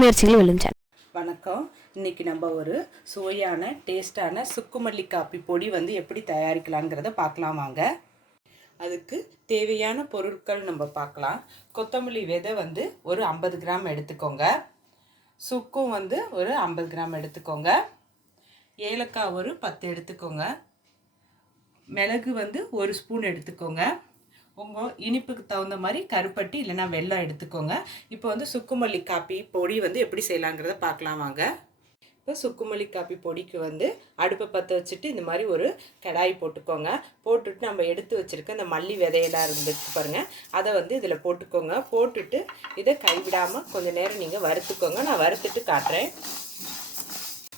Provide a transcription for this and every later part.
முயற்சிகள் வெல்லும் சேனல். வணக்கம். இன்றைக்கி நம்ம ஒரு சுவையான டேஸ்டான சுக்குமல்லி காப்பி பொடி வந்து எப்படி தயாரிக்கலாங்கிறத பார்க்கலாம் வாங்க. அதுக்கு தேவையான பொருட்கள் நம்ம பார்க்கலாம். கொத்தமல்லி விதை வந்து ஒரு 50 கிராம் எடுத்துக்கோங்க. சுக்கும் வந்து ஒரு 50 கிராம் எடுத்துக்கோங்க. ஏலக்காய் ஒரு 10 எடுத்துக்கோங்க. மிளகு வந்து ஒரு ஸ்பூன் எடுத்துக்கோங்க. உங்கள் இனிப்புக்கு தகுந்த மாதிரி கருப்பட்டி இல்லைனா வெல்லம் எடுத்துக்கோங்க. இப்போ வந்து சுக்குமல்லி காப்பி பொடி வந்து எப்படி செய்யலாங்கிறத பார்க்கலாம் வாங்க. இப்போ சுக்குமல்லி காப்பி பொடிக்கு வந்து அடுப்பை பற்ற வச்சுட்டு இந்த மாதிரி ஒரு கடாய் போட்டுக்கோங்க. போட்டுட்டு நம்ம எடுத்து வச்சுருக்க இந்த மல்லி விதையெல்லாம் இருந்துச்சு பாருங்கள், அதை வந்து இதில் போட்டுக்கோங்க. போட்டுட்டு இதை கைவிடாமல் கொஞ்சம் நேரம் நீங்கள் வறுத்துக்கோங்க. நான் வறுத்துட்டு காட்டுறேன்.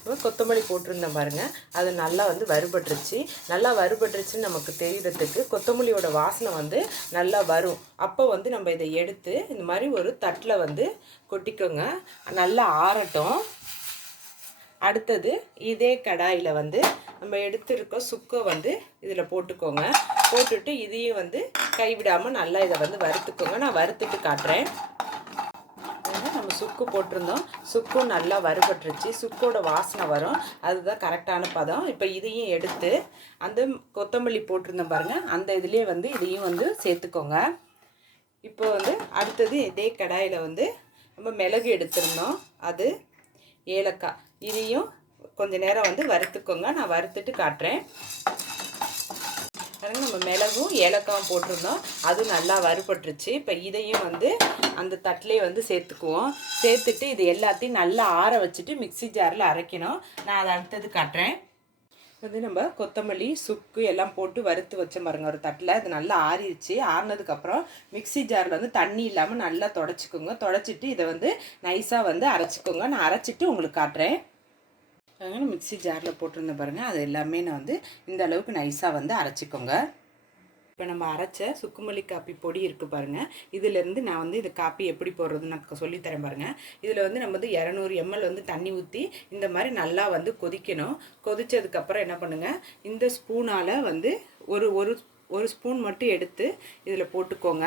இப்போ கொத்தமல்லி போட்டிருந்தேன் பாருங்கள், அது நல்லா வந்து வறுபட்டுருச்சு. நல்லா வறுபட்டுருச்சுன்னு நமக்கு தெரியறதுக்கு கொத்தமல்லியோட வாசனை வந்து நல்லா வரும். அப்போ வந்து நம்ம இதை எடுத்து இந்த மாதிரி ஒரு தட்டில் வந்து கொட்டிக்கோங்க. நல்லா ஆறட்டும். அடுத்தது இதே கடாயில் வந்து நம்ம எடுத்துருக்க சுக்கை வந்து இதில் போட்டுக்கோங்க. போட்டுட்டு இதையும் வந்து கைவிடாமல் நல்லா இதை வந்து வறுத்துக்கோங்க. நான் வறுத்துட்டு காட்டுறேன். நம்ம சுக்கு போட்டிருந்தோம், சுக்கும் நல்லா வறுபட்டுருச்சு. சுக்கோட வாசனை வரும், அதுதான் கரெக்டான பதம். இப்போ இதையும் எடுத்து அந்த கொத்தமல்லி போட்டிருந்தோம் பாருங்கள், அந்த இதுலேயே வந்து இதையும் வந்து சேர்த்துக்கோங்க. இப்போ வந்து அடுத்தது இதே கடாயில் வந்து நம்ம மிளகு எடுத்திருந்தோம், அது ஏலக்காய், இதையும் கொஞ்சம் நேரம் வந்து வறுத்துக்கோங்க. நான் வறுத்துட்டு காட்டுறேன். நம்ம மிளகும் ஏலக்காயும் போட்டிருந்தோம், அது நல்லா வறுபட்டுருச்சு. இப்போ இதையும் வந்து அந்த தட்டிலே வந்து சேர்த்துக்குவோம். சேர்த்துட்டு இது எல்லாத்தையும் நல்லா ஆற வச்சுட்டு மிக்சி ஜாரில் அரைக்கணும். நான் அதை அடுத்தது காட்டுறேன். வந்து நம்ம கொத்தமல்லி சுக்கு எல்லாம் போட்டு வறுத்து வச்ச பாருங்க ஒரு தட்டில், அது நல்லா ஆறிடுச்சு. ஆறினதுக்கப்புறம் மிக்சி ஜாரில் வந்து தண்ணி இல்லாமல் நல்லா தொடச்சிக்கோங்க. தொடச்சிட்டு இதை வந்து நைஸாக வந்து அரைச்சிக்கோங்க. நான் அரைச்சிட்டு உங்களுக்கு காட்டுறேன். மிக்சி ஜாரில் போட்டிருந்தேன் பாருங்கள், அது எல்லாமே நான் வந்து இந்த அளவுக்கு நைஸாக வந்து அரைச்சிக்கோங்க. இப்போ நம்ம அரைச்ச சுக்குமல்லி காப்பி பொடி இருக்குது பாருங்கள், இதிலேருந்து நான் வந்து இந்த காப்பி எப்படி போடுறதுன்னு நான் சொல்லித்தரேன் பாருங்கள். இதில் வந்து நம்ம வந்து 200 ml வந்து தண்ணி ஊற்றி இந்த மாதிரி நல்லா வந்து கொதிக்கணும். கொதித்ததுக்கப்புறம் என்ன பண்ணுங்கள், இந்த ஸ்பூனால் வந்து ஒரு ஒரு ஒரு ஸ்பூன் மட்டும் எடுத்து இதில் போட்டுக்கோங்க.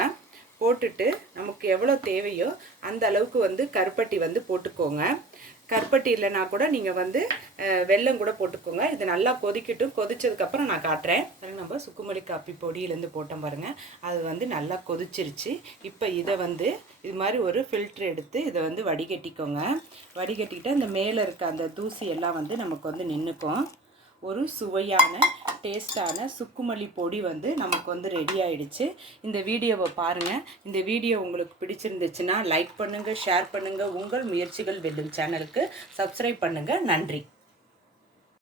போட்டுட்டு நமக்கு எவ்வளோ தேவையோ அந்த அளவுக்கு வந்து கருப்பட்டி வந்து போட்டுக்கோங்க. கருப்பட்டி இல்லைனா கூட நீங்கள் வந்து வெல்லம் கூட போட்டுக்கோங்க. இது நல்லா கொதிக்கட்டும். கொதித்ததுக்கப்புறம் நான் காட்டுறேன். நம்ம சுக்குமல்லி காப்பி பொடியிலேருந்து போட்டோம் பாருங்கள், அது வந்து நல்லா கொதிச்சிருச்சு. இப்போ இதை வந்து இது மாதிரி ஒரு ஃபில்ட்ரு எடுத்து இதை வந்து வடிகட்டிக்கோங்க. வடிகட்டிக்கிட்டால் இந்த மேலே இருக்க அந்த தூசி எல்லாம் வந்து நமக்கு வந்து நின்றுக்கும். ஒரு சுவையான டேஸ்டான சுக்குமல்லி பொடி வந்து நமக்கு வந்து ரெடி ஆகிடுச்சு. இந்த வீடியோவை பாருங்கள். இந்த வீடியோ உங்களுக்கு பிடிச்சிருந்துச்சுன்னா லைக் பண்ணுங்கள், ஷேர் பண்ணுங்கள். உங்கள் முயற்சிகள் வெல்லும் சேனலுக்கு சப்ஸ்கிரைப் பண்ணுங்கள். நன்றி.